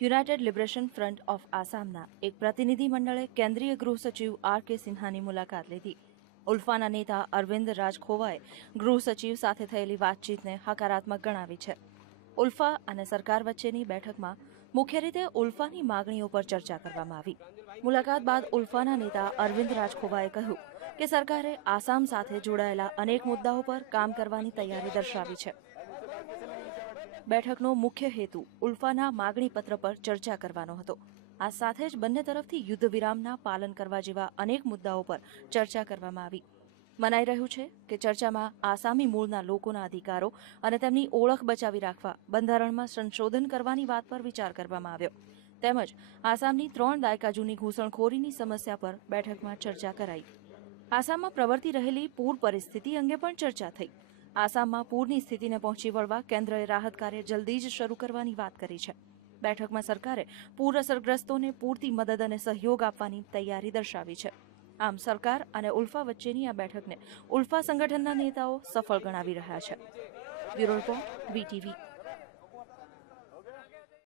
United liberation front of આસામના એક પ્રતિનિધિ મંડળે કેન્દ્રીય ગૃહ સચિવ આર કે સિન્હાની મુલાકાત લીધી. ઉલ્ફાના નેતા અરવિંદ રાજખોવાએ ગૃહ સચિવ સાથે થયેલી વાતચીતને હકારાત્મક ગણાવી છે. ઉલ્ફા અને સરકાર વચ્ચેની બેઠકમાં મુખ્ય રીતે ઉલ્ફાની માગણીઓ પર ચર્ચા કરવામાં આવી. મુલાકાત બાદ ઉલ્ફાના નેતા અરવિંદ રાજખોવાએ કહ્યું કે સરકારે આસામ સાથે જોડાયેલા અનેક મુદ્દાઓ પર કામ કરવાની તૈયારી દર્શાવી છે. બેઠકનો મુખ્ય હેતુ ઉલ્ફાના માગણી પત્ર પર ચર્ચા કરવાનો હતો. આ સાથે જ બંને તરફથી યુદ્ધ વિરામના પાલન કરવા જેવા અનેક મુદ્દાઓ પર ચર્ચા કરવામાં આવી. મનાઈ રહ્યું છે કે ચર્ચામાં આસામી મૂળના લોકોના અધિકારો અને તેમની ઓળખ બચાવી રાખવા બંધારણમાં સંશોધન કરવાની વાત પર વિચાર કરવામાં આવ્યો. તેમજ આસામની ત્રણ દાયકા જૂની ઘૂસણખોરીની સમસ્યા પર બેઠકમાં ચર્ચા કરાઈ. આસામમાં પ્રવર્તી રહેલી પૂર પરિસ્થિતિ અંગે પણ ચર્ચા થઈ. આસામમાં પૂરની સ્થિતિને પહોંચી વળવા કેન્દ્રએ રાહત કાર્ય જલ્દી જ શરૂ કરવાની વાત કરી છે. બેઠકમાં સરકારે પૂર અસરગ્રસ્તોને પૂરતી મદદ અને સહયોગ આપવાની તૈયારી દર્શાવી છે. આમ સરકાર અને ઉલ્ફા વચ્ચેની આ બેઠકને ઉલ્ફા સંગઠનના નેતાઓ સફળ ગણાવી રહ્યા છે. Bureau report, VTV.